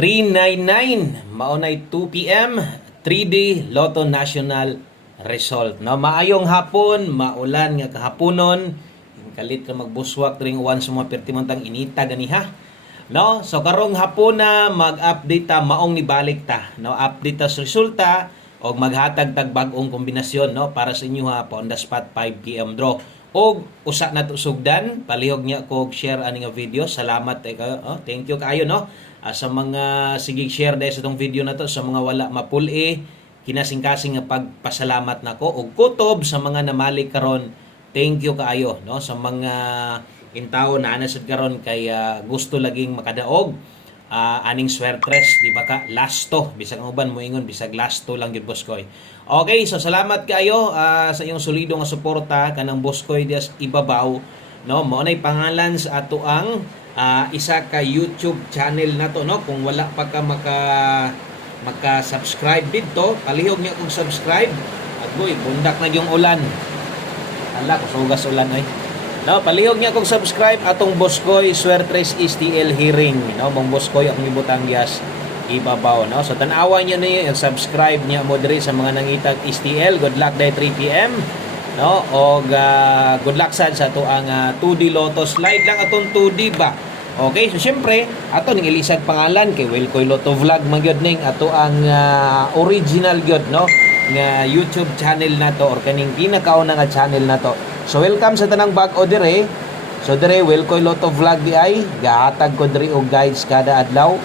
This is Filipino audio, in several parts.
399 maunay 2 PM 3D Lotto National Result. No, maayong hapon, maulan nga kahaponon. Kalit ka magbuswak ring once mo pertimontang inita ganiha. No, so karong hapon na mag-update ta maong nibalik ta. No, update ta sa resulta og maghatag tag bag-ong kombinasyon no para sa inyo ha pa on the spot 5 PM draw. Og usa na to sugdan, palihog niya ko share ani nga video. Salamat kayo. Oh, thank you kayo no. Sa mga sigig share dahil sa tong video na to sa mga wala mapuli, kinasing-kasing nga pagpasalamat nako og kutob sa mga namali karon. Thank you kaayo no sa mga intawo na anasad karon kay gusto laging makadaog aning swertres di ba ka lasto bisag ang uban mo ingon bisag lasto lang gyud boss koy. Okay, so salamat kayo sa iyong solido nga suporta kanang boss koy dias ibabaw no mao nay pangalan sa ato ang isa ka YouTube channel nato no kung wala pa ka maka-subscribe dito palihog niya kung subscribe agoy bundak na yung ulan ala kusugas ulan ay no palihog niya kung subscribe atong boss koy Swertres STL hearing no bang boss koy ang ibutang yas ibabaw no so tan-awan niyo niyo subscribe niya mo diri sa mga nangitag STL. Good luck day 3 PM no og good luck sad sa ato ang 2D Lotto slide lang atong 2D ba. Okay, so syempre ato ning ilisag pangalan kay Wilkoy Lotto Vlog man gyud ning ato ang original gyud no nga YouTube channel nato or kaning pinakauna nga channel nato. So welcome sa tanang bag-o dire. So dire Wilkoy Lotto Vlog di ay gahatag ko dire og guides kada adlaw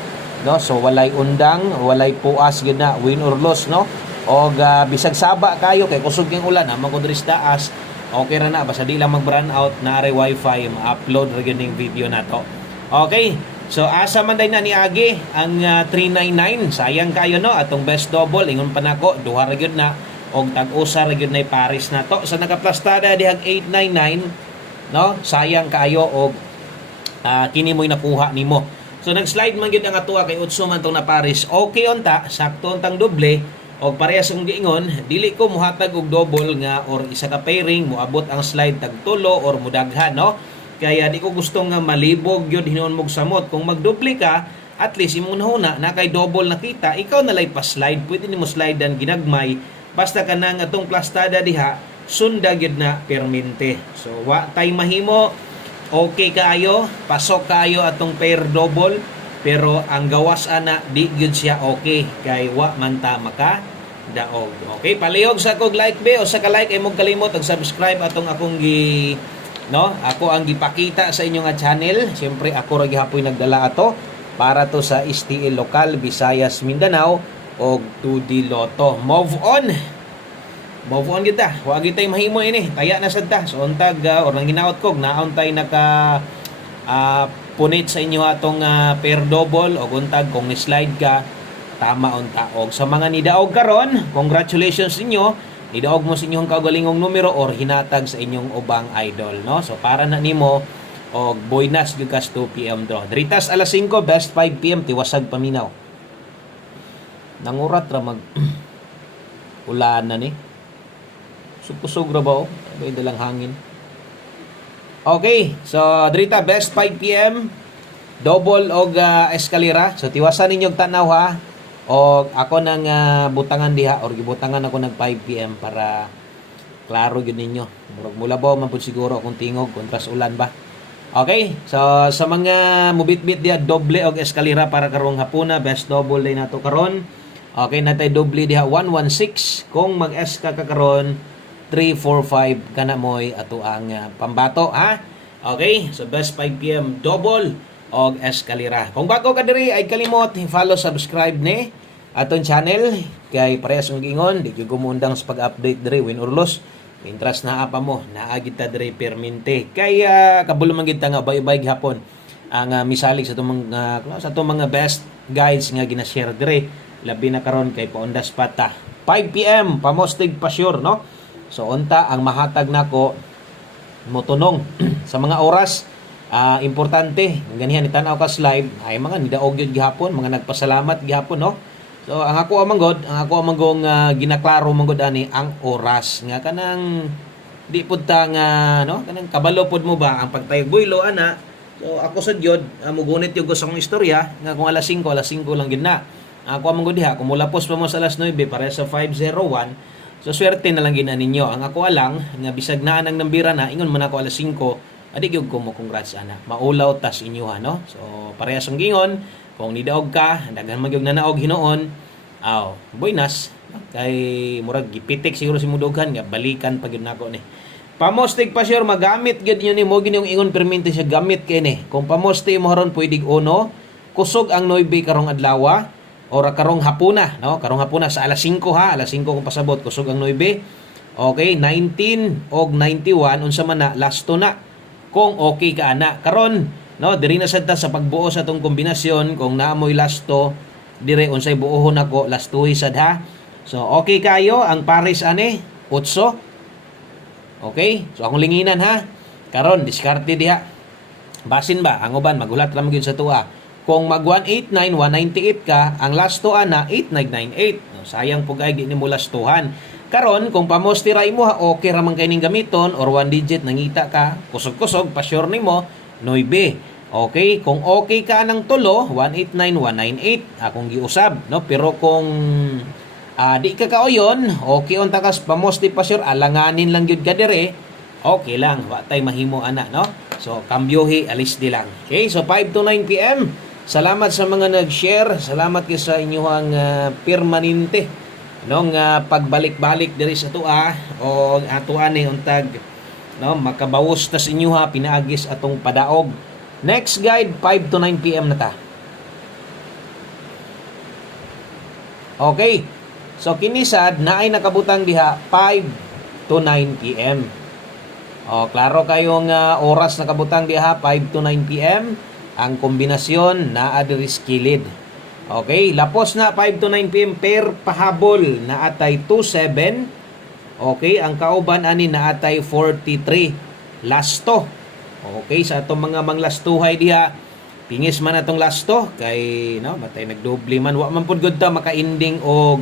no. So walay undang, walay puas gyud na win or loss no. Og bisag saba kayo kay kusog king ulan amang ko diri sa taas. Okay ra na basta di lang mag-brown out na are wifi ma-upload ra gyud ning video nato. Okay. So asa man day na niagi ang 399 sayang kayo no atong best double ingon pa nako duha ra gyud na og tag-usa ra gyud nay Paris na to sa nakaplastada dihag 899 no sayang kayo og kini mo'y nakuha nimo. So nag-slide man gyud ang atuwa kay utso man tong na Paris. Okay unta sakto untang doble og parehas ang giingon dili ko muhatag og double nga or isa ka pairing moabot ang slide tag tulo or mudaghan no. Kaya di ko gusto nga malibog yun hinuon mong samot. Kung magdoble ka, at least imong nahuna na kay double nakita, ikaw nalay pa slide. Pwede nimo slide dan ginagmay. Basta ka nang atong plastada diha, sunda gyud na permente. So wa tay mahimo, okay kaayo, pasok kaayo atong pair double. Pero ang gawas ana di gyud siya okay kay wa man ta maka daog. Okay, palihog sa kog like be o sa ka like ay mo kalimot og subscribe atong akong no ako ang gipakita sa inyo nga channel. Siyempre ako ra gihapoy nagdala ato para to sa STL lokal Visayas Mindanao og 2D Lotto. Move on kita wa gyud tay mahimo ini taya na sad ta so untag or nang ginaot kog naon tay naka punit sa inyo atong pair double og untag kung ni-slide ka tama unta. Og sa mga nidaog karon congratulations ninyo. Idaog mo sa inyong kaugalingong numero or hinatag sa inyong ubang idol no. So para na nimo og bonus gyud kas 2 PM draw. Dritas alas 5 best 5 PM tiwasag paminaw. Nangurat ra mag ulan na ni. Sukusog ra ba may dalang hangin. Okay, so drita best 5 PM double og eskalera. So tiwasan ninyo tanaw ha. O ako nang butangan diha or gibutangan ako nag 5 PM para klaro gyud ninyo. Mula ba man pud siguro kung tingog kontras ulan ba. Okay, so sa mga mubit-bit diha doble og eskalera para karong hapuna best double day nato karon. Okay, natay doble diha 116 kung mag-eska ka karon 345 kana moy ato ang pambato ha. Okay, so best 5 PM double og eskalera. Kung bago ka diri ay kalimot follow subscribe ni aton channel kay parehas ang gingon di gyud gumundang sa pag-update diri win or loss. Interest na apa mo naagid ta diri permente kay kabulo man gid ta nga bay-bay gihapon ang misalig sa itong mga best guides nga gina-share diri labi na karon kay pa on the spot ta 5 PM pamostig pa sure no. So unta ang mahatag nako motunong sa mga oras. Importante ganihan itanaw ka slide ay mga nidaog gyud gihapon mga nagpasalamat gihapon no. So ang ako amanggong ginaklaro manggod ani ang oras nga kanang di pud ta nga no kanang kabalo pud mo ba ang pagtayog buylo ana So ako sa gyud mugunit yung gusto kong istorya nga kung alas 5 lang gid na. Ako among diha kung mulapos pa mo sa alas 9 para sa 5:01. So swerte na lang gina ninyo. Ang ako alang nga bisag naa nang nambira na ingon man ako alas 5 adi gyud ko mo congrats ana. Maulaw tas inyo ha no. So parehas ang gingon kung nidaog ka daghan man gyud nanaog hinuon. Aw, buenas. Kay murag gipitik siguro si mudughan nga balikan pa gyud nako ni. Pamostig pa sure magamit gid niyo ni mo gini yung ingon permente siya gamit kay ni. Kung pamoste mo haron pwede uno kusog ang 9 karong adlaw ora karong hapuna no karong hapuna sa alas 5 ha alas 5 kung pasabot kusog ang 9. Okay 19 og 91 unsa man na last to na kung okay ka ana karon no diri na sad ta sa pagbuo sa tong kombinasyon kung naamoy last to dire unsay buohon ako last to sad ha. So okay kayo ang pares ani 8. Okay? So akong linginan ha. Karon diskarte diha. Basin ba ang uban magulat ra gyud sa tuwa. Kung mag 189 198 ka, ang last to ana 8998. No, sayang pug ay di nimo lastuhan. Karon kung pamosti ra imo ha, okay ra man kay ning gamiton or one digit nangita ka, kusog-kusog pa sure nimo 9. Okay, kung okay ka ng tulo 189 198 akong giusab no pero kung di ka kaoyon, okay on takas pamosti pa sure alanganin lang gyud ka dire. Okay lang, wa tay mahimo ana no. So kambyohi alis di lang. Okay, so 5 to 9 PM. Salamat sa mga nag-share, salamat kay sa inyong permanente nung pagbalik-balik diri sa tua o atuan ni untag no makabawos ta sa inyo ha pinaagis atong padaog. Next guide 5 to 9 PM na ta. Okay. So kinisad na ay nakabutang diha 5 to 9 PM. O klaro kayong oras nakabutang diha 5 to 9 PM. Ang kombinasyon naa diri skilid. Okay, lapos na 5 to 9 PM per pahabol na atay 27. Okay, ang kauban ani na atay 43 lasto. Okay, sa atong mga manglastuhay diha pingis man atong lasto kay no matay nagdoble man wa man pud gud ta maka-ending og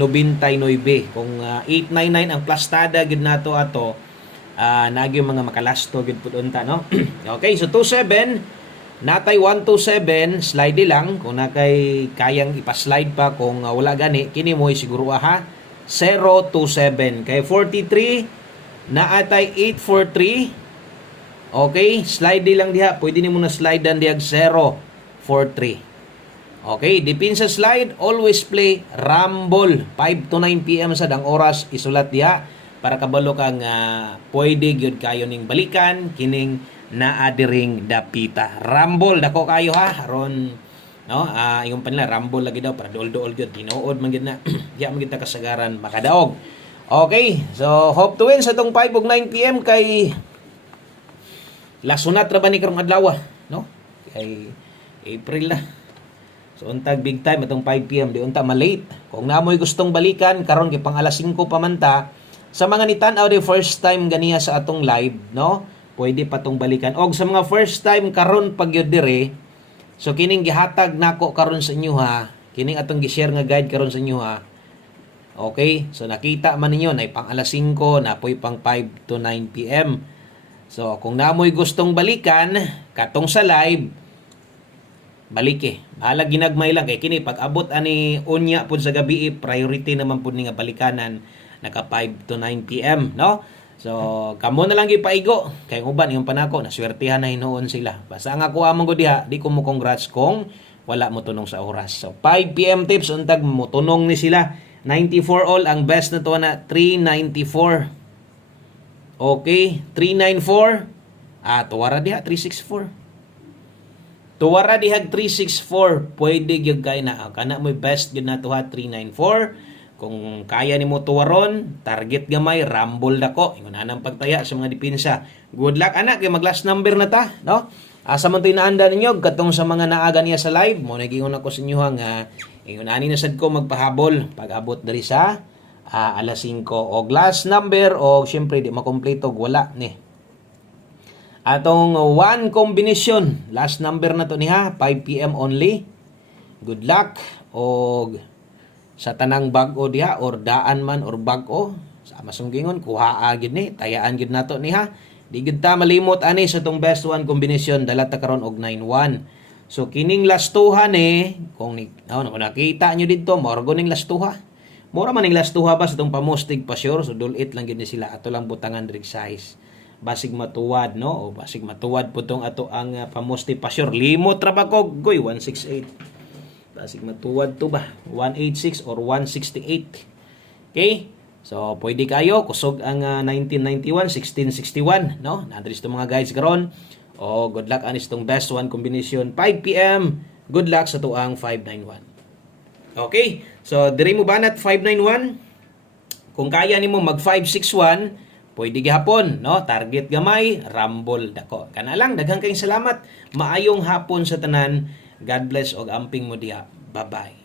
99 kung 899 ang plastada gid nato ato nagyo mga makalasto gid pud unta no. Okay, so 27 natay 127 slide lang kung nakay kayang ipa-slide pa kung wala gani kini mo siguro ha 027 kay 43 naatay 843. Okay, slide lang diha pwede nimo na slide dan diag 043. Okay, dipin sa slide, always play Rumble. 5 to 9 PM sa dang oras isulat diha para kabalo kang pwede gyud kayo ning balikan kining naa diring dapita. Rumble dako kayo ha aron no ingon pa nila Rumble lagi daw para dool-dool gyud tinuod man gyud na diya man gyud ta kasagaran makadaog. Okay, so hope to win sa tong 5 ug 9 PM kay lasunat ra ba ni karong adlaw no? Kay April na. So untag big time itong 5 PM di unta malate. Kung namoy gustong balikan karon kay pang alas 5 pa man ta sa mga nitan-aw the first time ganiya sa atong live no. Pwede pa tong balikan. Og sa mga first time karon pag yun dire. So kining gihatag nako karon sa inyo ha. Kining atong gi-share nga guide karon sa inyo ha. Okay? So nakita man ninyo na pang alas 5 na poy pang 5 to 9 PM. So kung namoy gustong balikan katong sa live balik bahala ginagmay lang kay kini pag abot ani unya pud sa gabi priority naman pud ni nga balikanan naka 5 to 9 PM no. So kamo na lang gipaigo kay uban yung panako naswertihan na hinuon sila. Basta ang ako among gud diha di ko mo congrats kung wala mo tunong sa oras. So 5 PM tips untag mo tunong ni sila 94 all ang best na to na 394. Okay 394 tuwara diha 364. Tuwara dihag 364 pwede gyud kay na kana mo best gyud na tuha 394 kung kaya nimo tuwaron target gamay rumble dako ingon anang pagtaya sa mga depensa. Good luck ana kay mag last number na ta no. Asa man toy naanda ninyo katong sa mga naaga niya sa live mo nagingon ako sa inyo nga ingon ani na sad ko magpahabol pag abot diri sa alas 5 og last number og syempre di makompleto wala ni. Atong one combination last number na to niha 5 PM only. Good luck og sa tanang bag-o diha or daan man or bag-o sa masunggingon kuhaa gid ni tayaan gid nato niha Di gid ta malimot ani sa tong best one combination dala ta karon og 9-1. So kining lastuhan kung nakita nyo dito, morgo ning lastuha. Mura man ning lastuha ba sa tong pamostig pa sure, so dulit lang gid ni sila ato lang butangan rig size. Basig matuwad no, o basig matuwad po tong ato ang pamostig pa sure. Limot ra ba ko goy 168. Basig matuwad to ba 186 or 168. Okay? So pwede kayo kusog ang 1991, 1661 no. Nadris to mga guys karon. O good luck anis tong best one combination 5 PM. Good luck sa tuang 591. Okay, so diri mo banat 591. Kung kaya nimo mag 561, pwede gihapon, no? Target gamay, rumble dako. Kana lang, daghang kayong salamat. Maayong hapon sa tanan. God bless og amping mo diha. Bye-bye.